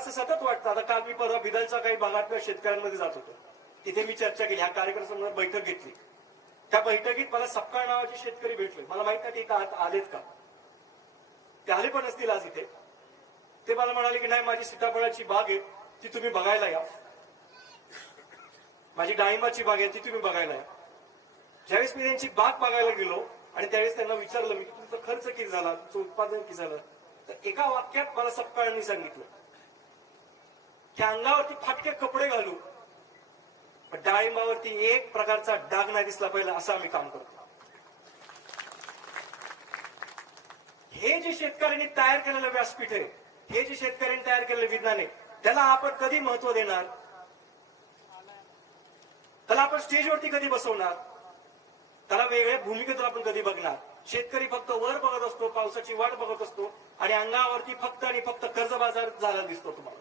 असं सतत वाटतं. आता काल मी परवा बिदलच्या काही भागातल्या शेतकऱ्यांमध्ये जात होतो. तिथे मी चर्चा केली, ह्या कार्यक्रमासंदर्भात बैठक घेतली. त्या बैठकीत मला सपकाळ नावाचे शेतकरी भेटले. मला माहित नाही ते इथं आलेत का, ते आले पण असतील आज इथे. ते मला म्हणाले की नाही, माझी सीताफळाची बाग आहे ती तुम्ही बघायला या, माझी डाळिंबाची बाग आहे ती तुम्ही बघायला या. ज्यावेळेस मी त्यांची बाग बघायला गेलो आणि त्यावेळेस त्यांना विचारलं मी की तुमचा खर्च किती झाला, तुमचं उत्पादन किती झालं, तर एका वाक्यात मला सपकाळांनी सांगितलं की अंगावरती फाटके कपडे घालू पण डाळिंबावरती एक प्रकारचा डाग नाही दिसला पाहिजे असं आम्ही काम करतो. हे जे शेतकऱ्यांनी तयार केलेलं व्यासपीठ आहे, हे जे शेतकऱ्यांनी तयार केलेलं विज्ञान आहे, त्याला आपण कधी महत्व देणार, त्याला आपण स्टेजवरती कधी बसवणार, त्याला वेगळ्या भूमिकेतून आपण कधी बघणार. शेतकरी फक्त वर बघत असतो, पावसाची वाट बघत असतो आणि अंगावरती फक्त आणि फक्त कर्जबाजार झाला दिसतो तुम्हाला.